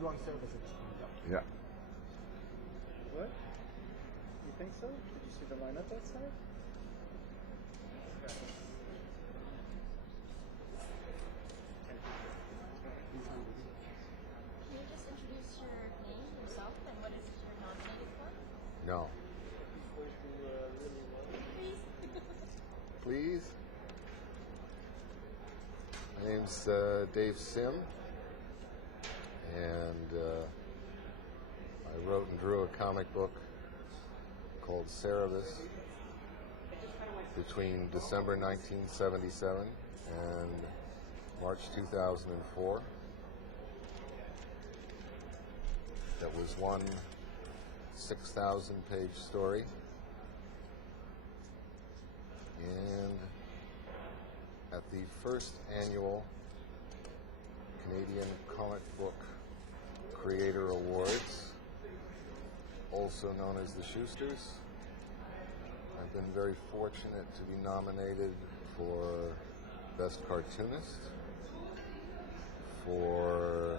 drawing Cerebus in this one. Yeah. What? You think so? Did you see the lineup outside? Can you just introduce your name, yourself, and what is it you're nominated for? No. Please? My name's Dave Sim, and I wrote and drew a comic book called Cerebus between December 1977 and March 2004. That was one 6,000-page story. And at the first annual Canadian Comic Book Creator Awards, also known as the Shusters, I've been very fortunate to be nominated for Best Cartoonist, for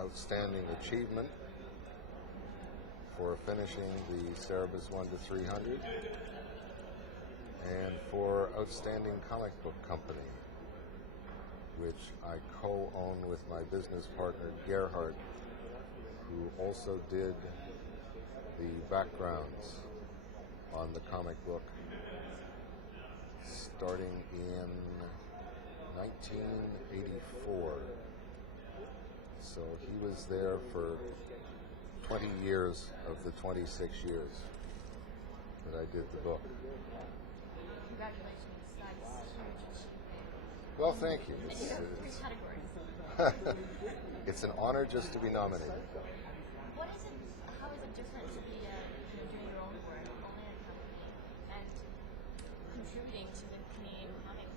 Outstanding Achievement, for finishing the Cerebus 1 to 300, and for Outstanding Comic Book Company, which I co-own with my business partner Gerhard, who also did the backgrounds on the comic book starting in 1984. So he was there for 20 years of the 26 years that I did the book. Congratulations. That's huge. Well, thank you. And you have 3 categories. It's an honor just to be nominated. What is it? How is it different to be doing your own work, owning a company, and contributing to the Canadian comic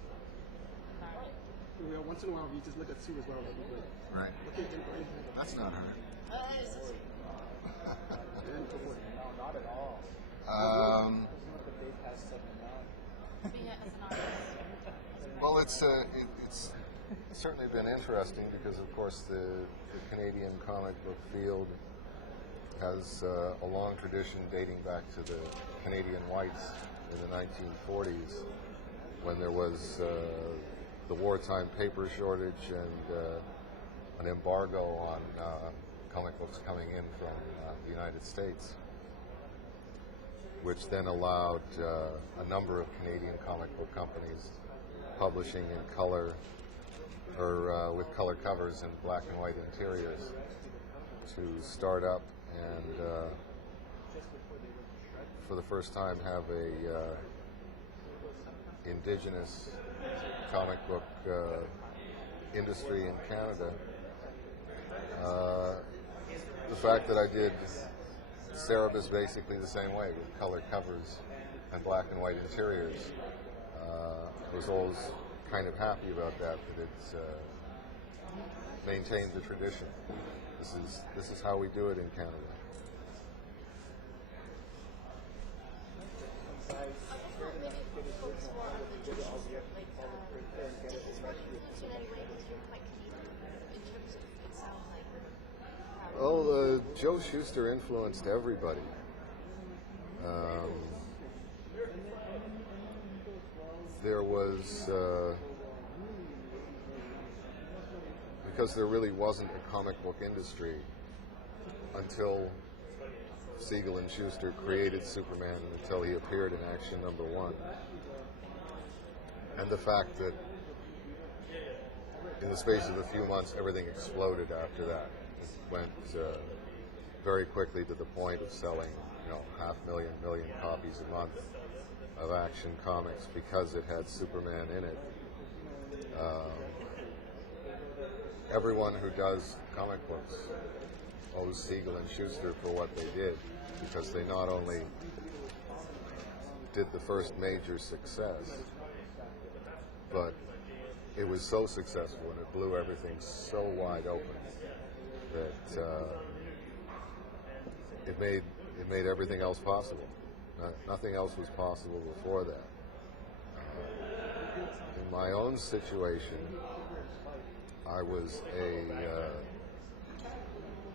environment? Well, once in a while, we just look at Sue as well. Like, Right. what do you think, right? That's not her. No, not at all. What the date has 79. Being as an artist. Well, it's certainly been interesting because, of course, the Canadian comic book field has a long tradition dating back to the Canadian whites in the 1940s, when there was the wartime paper shortage and an embargo on comic books coming in from the United States, which then allowed a number of Canadian comic book companies publishing in color or with color covers and black and white interiors to start up and for the first time have a indigenous comic book industry in Canada. The fact that I did Cerebus basically the same way, with color covers and black and white interiors, I was always kind of happy about that it's maintained the tradition. This is how we do it in Canada. Well, Joe Shuster influenced everybody. There was, because there really wasn't a comic book industry until Siegel and Shuster created Superman and until he appeared in Action #1. And the fact that in the space of a few months everything exploded after that. It went very quickly to the point of selling, 500,000, million copies a month of Action Comics because it had Superman in it. Everyone who does comic books owes Siegel and Shuster for what they did, because they not only did the first major success, but it was so successful and it blew everything so wide open that it made everything else possible. Nothing else was possible before that. In my own situation, I was a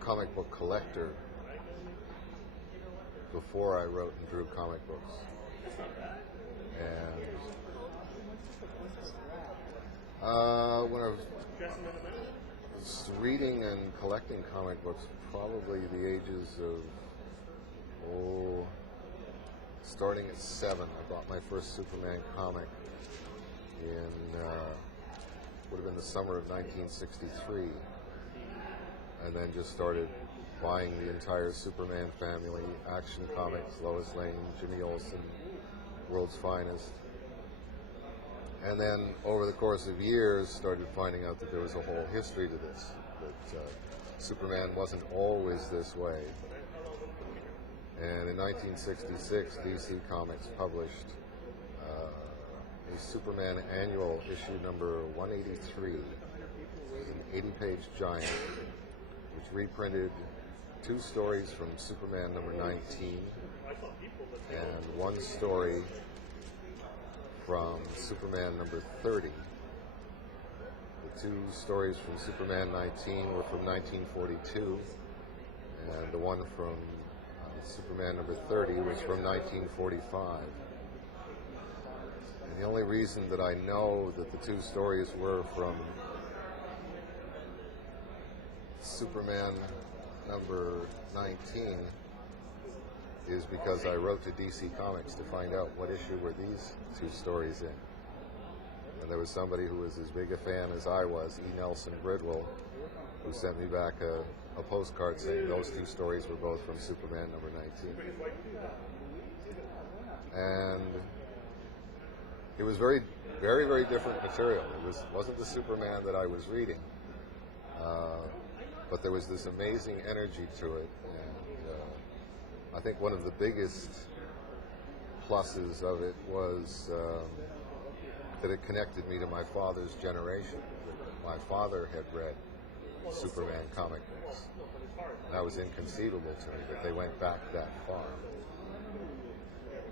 comic book collector before I wrote and drew comic books. And when I was reading and collecting comic books, probably the ages of, starting at 7, I bought my first Superman comic in, would have been the summer of 1963, and then just started buying the entire Superman family, Action Comics, Lois Lane, Jimmy Olsen, World's Finest. And then over the course of years started finding out that there was a whole history to this, that Superman wasn't always this way. And in 1966, DC Comics published a Superman annual, issue number 183, an 80-page giant, which reprinted 2 stories from Superman number 19 and 1 story from Superman number 30. The 2 stories from Superman 19 were from 1942, and the one from Superman number 30 was from 1945. And the only reason that I know that the 2 stories were from Superman number 19 is because I wrote to DC Comics to find out what issue were these 2 stories in. And there was somebody who was as big a fan as I was, E. Nelson Bridwell, who sent me back a postcard saying those 2 stories were both from Superman number 19. And it was very, very, very different material. It wasn't the Superman that I was reading, but there was this amazing energy to it. And I think one of the biggest pluses of it was that it connected me to my father's generation. My father had read Superman comic books. And that was inconceivable to me that they went back that far.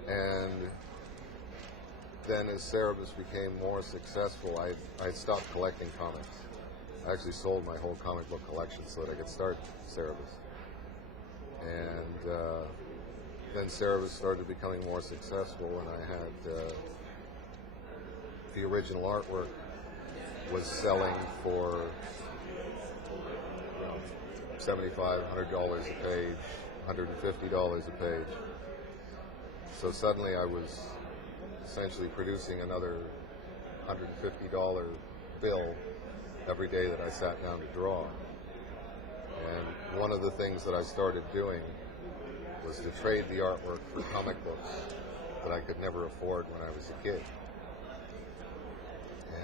And then as Cerebus became more successful, I stopped collecting comics. I actually sold my whole comic book collection so that I could start Cerebus. And then Cerebus started becoming more successful, and I had the original artwork was selling for $75, $100 a page, $150 a page. So suddenly I was essentially producing another $150 bill every day that I sat down to draw. And one of the things that I started doing was to trade the artwork for comic books that I could never afford when I was a kid.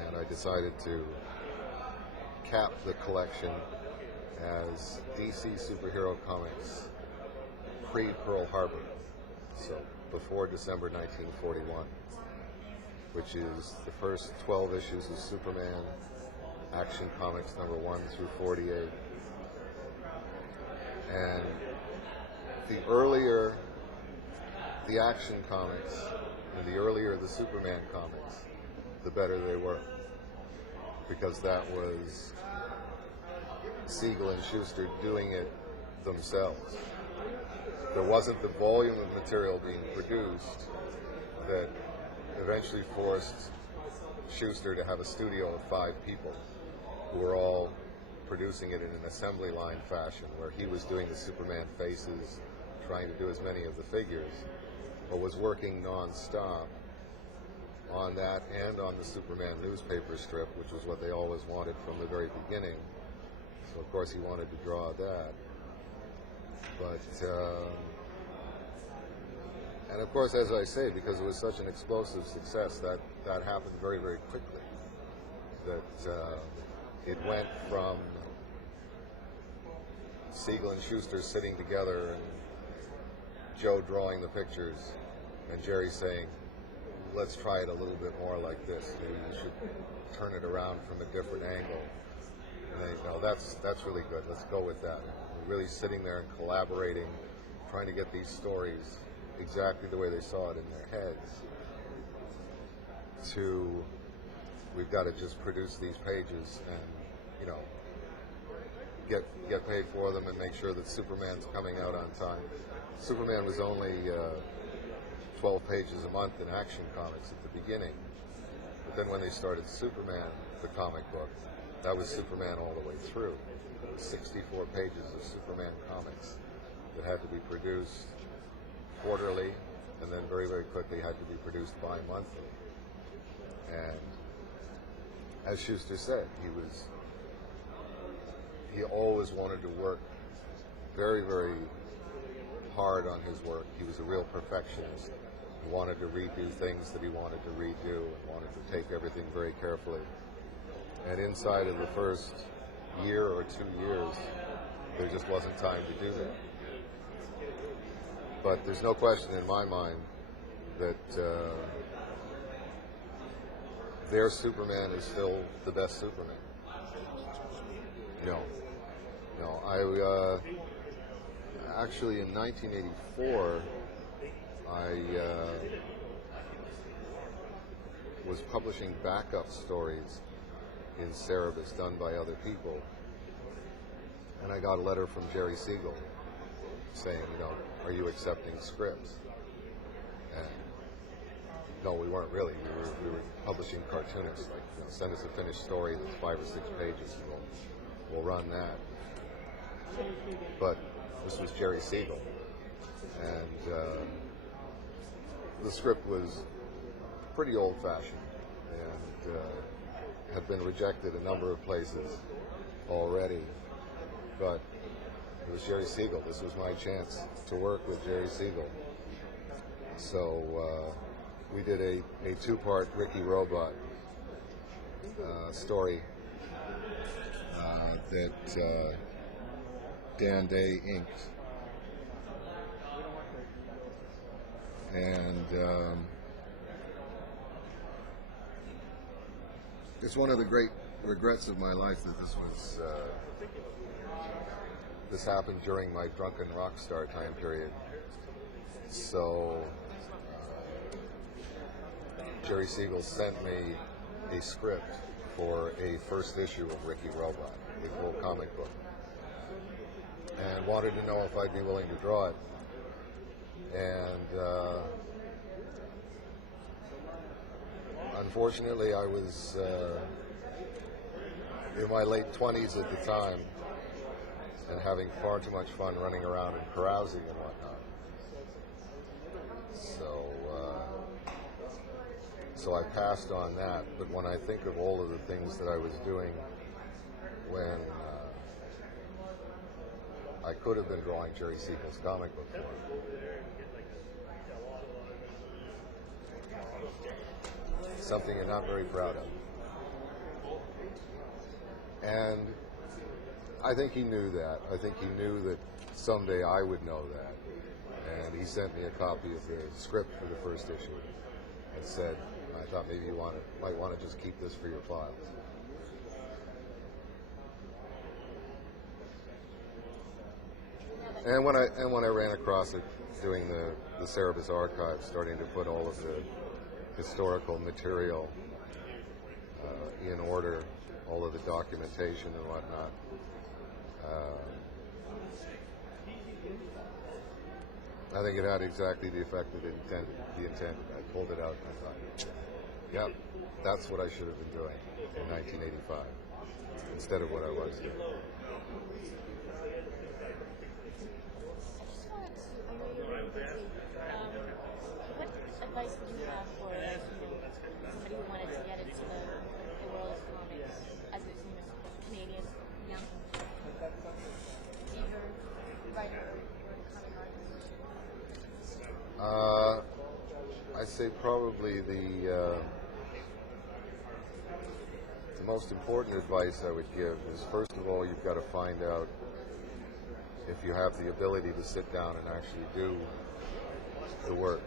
And I decided to cap the collection as DC Superhero Comics pre-Pearl Harbor, so before December 1941, which is the first 12 issues of Superman, Action Comics number 1 through 48. And the earlier the Action Comics and the earlier the Superman comics, the better they were, because that was Siegel and Shuster doing it themselves. There wasn't the volume of material being produced that eventually forced Shuster to have a studio of 5 people who were all producing it in an assembly line fashion, where he was doing the Superman faces, trying to do as many of the figures, but was working non-stop on that and on the Superman newspaper strip, which was what they always wanted from the very beginning. So of course he wanted to draw that. But, and of course, as I say, because it was such an explosive success, that happened very, very quickly. That it went from Siegel and Shuster sitting together and Joe drawing the pictures and Jerry saying, let's try it a little bit more like this. Maybe you should turn it around from a different angle. And they go, that's really good. Let's go with that. And really sitting there and collaborating, trying to get these stories exactly the way they saw it in their heads, to we've got to just produce these pages and, get paid for them and make sure that Superman's coming out on time. Superman was only 12 pages a month in Action Comics at the beginning. But then when they started Superman, the comic book, that was Superman all the way through. 64 pages of Superman comics that had to be produced quarterly, and then very, very quickly had to be produced bi-monthly. And as Shuster said, he always wanted to work very, very hard on his work. He was a real perfectionist. He wanted to redo things that he wanted to redo and wanted to take everything very carefully. And inside of the first year or 2 years, there just wasn't time to do that. But there's no question in my mind that their Superman is still the best Superman. No. Actually, in 1984, I was publishing backup stories in Cerebus done by other people, and I got a letter from Jerry Siegel saying, are you accepting scripts? And no, we weren't really. We were publishing cartoonists. Like, send us a finished story that's 5 or 6 pages, and we'll run that. But this was Jerry Siegel, and the script was pretty old-fashioned and had been rejected a number of places already. But it was Jerry Siegel. This was my chance to work with Jerry Siegel. So we did a 2-part Ricky Robot story that Dan Day inked. And it's one of the great regrets of my life that this happened during my drunken rock star time period. So Jerry Siegel sent me a script for a first issue of Ricky Robot, a full comic book, and wanted to know if I'd be willing to draw it. And unfortunately, I was in my late 20s at the time and having far too much fun running around and carousing and whatnot. So I passed on that. But when I think of all of the things that I was doing when I could have been drawing Jerry Siegel's comic book for him, something I'm not very proud of. And I think he knew that. I think he knew that someday I would know that. And he sent me a copy of the script for the first issue and said, I thought maybe you might want to just keep this for your files. And when I ran across it doing the Cerebus archive, starting to put all of the historical material in order, all of the documentation and whatnot, I think it had exactly the effect that it intended. I pulled it out and I thought, yep, that's what I should have been doing in 1985 instead of what I was doing. What advice would you have for somebody who wanted to get into the world of comics as a Canadian young either writer or comic artist? I'd say probably the most important advice I would give is, first of all, you've got to find out if you have the ability to sit down and actually do the work.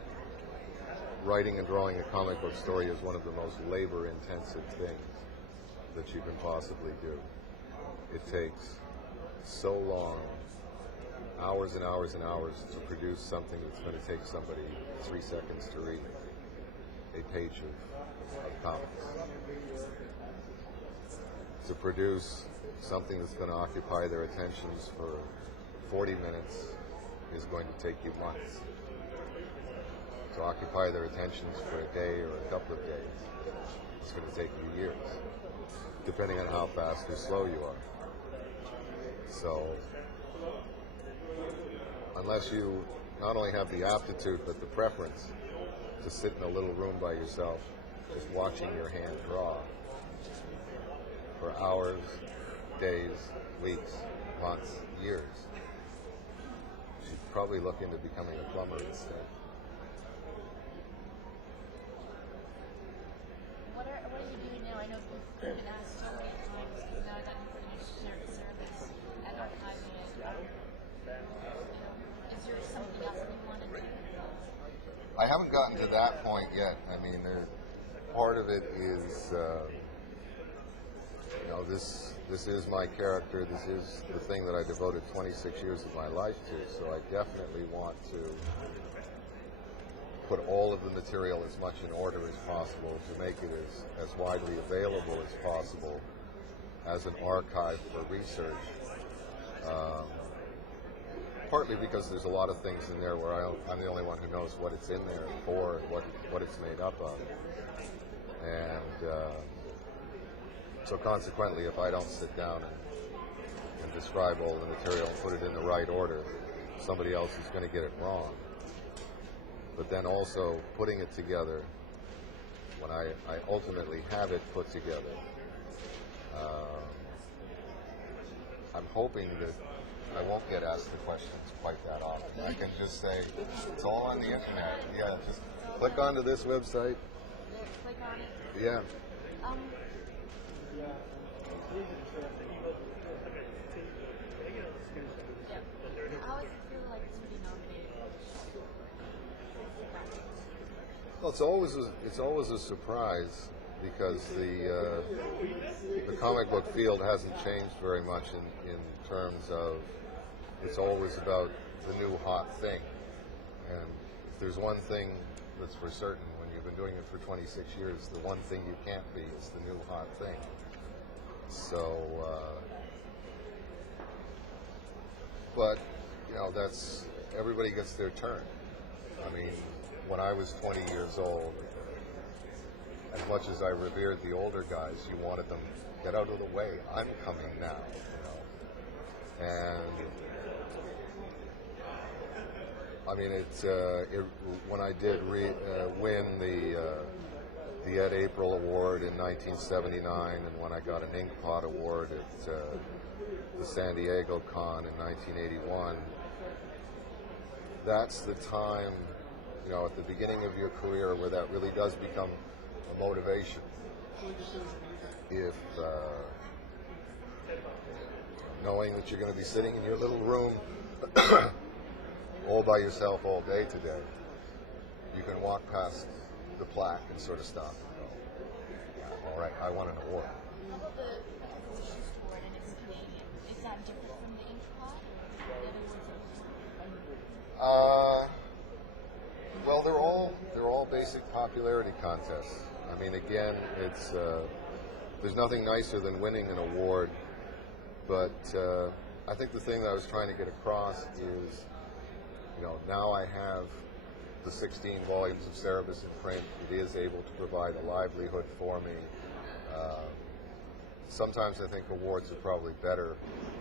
Writing and drawing a comic book story is one of the most labor-intensive things that you can possibly do. It takes so long, hours and hours and hours, to produce something that's going to take somebody 3 seconds to read a page of comics. to produce something that's going to occupy their attentions for 40 minutes is going to take you months. To occupy their attentions for a day or a couple of days, it's going to take you years, depending on how fast or slow you are. So, unless you not only have the aptitude but the preference to sit in a little room by yourself, just watching your hand draw for hours, days, weeks, months, years, you should probably look into becoming a plumber instead. What are you doing now? I know you've been asked so many times now that you've finished Cerebus and archiving it. Is there something else that you want to do? I haven't gotten to that point yet. I mean, part of it is, this is my character. This is the thing that I devoted 26 years of my life to. So I definitely want to put all of the material as much in order as possible to make it as widely available as possible as an archive for research. Partly because there's a lot of things in there where I'm the only one who knows what it's in there for, what it's made up of. And so consequently, if I don't sit down and describe all the material and put it in the right order, somebody else is going to get it wrong. But then also putting it together, when I ultimately have it put together, I'm hoping that I won't get asked the questions quite that often. I can just say, it's all on the internet. Yeah, just click onto this website. Click on it. Yeah. How does it feel like to be nominated? Well, it's always a surprise because the comic book field hasn't changed very much in terms of it's always about the new hot thing. And if there's one thing that's for certain, when you've been doing it for 26 years, the one thing you can't be is the new hot thing. So, but, that's, everybody gets their turn. I mean, when I was 20 years old, as much as I revered the older guys, you wanted them to get out of the way. I'm coming now, And I mean, when I did win the Ed April Award in 1979, and when I got an Inkpot Award at the San Diego Con in 1981, that's the time, at the beginning of your career where that really does become a motivation. If knowing that you're going to be sitting in your little room all by yourself all day today, you can walk past the plaque and sort of stop and go, yeah, all right, I want an award. How about because it's a Shuster Award and it's Canadian, is that different from the Inkpot? The other awards? Well, they're all basic popularity contests. I mean, again, it's there's nothing nicer than winning an award, but I think the thing that I was trying to get across is, now I have the 16 volumes of Cerebus in print. It is able to provide a livelihood for me. Sometimes I think awards are probably better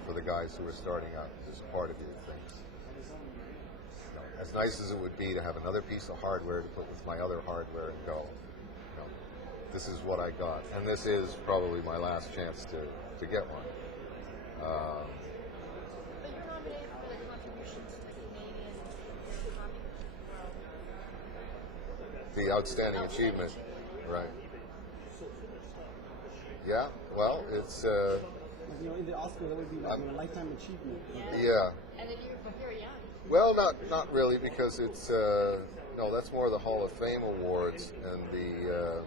for the guys who are starting out as part of your things. As nice as it would be to have another piece of hardware to put with my other hardware and go, this is what I got. And this is probably my last chance to get one. But you're nominated for the contribution to the Canadian comic world. The outstanding achievement, right? Yeah, well, it's... in the Oscar, that would be like a lifetime achievement. Yeah. And then you're young. Well, not really, because it's... no, that's more the Hall of Fame awards, and the...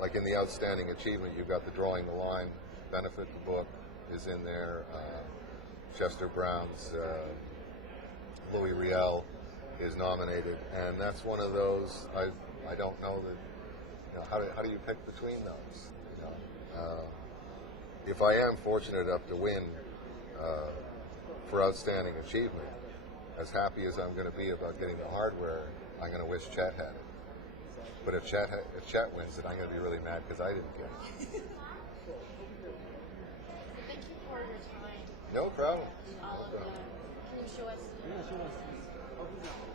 like in the outstanding achievement, you've got the Drawing the Line benefit book is in there. Chester Brown's Louis Riel is nominated, and that's one of those. I don't know that. How do you pick between those? if I am fortunate enough to win for outstanding achievement, as happy as I'm going to be about getting the hardware, I'm going to wish Chet had it. But if Chet wins it, I'm going to be really mad because I didn't get it. Thank you for your time. No problem. All of the. Can you show us? Yeah, sure.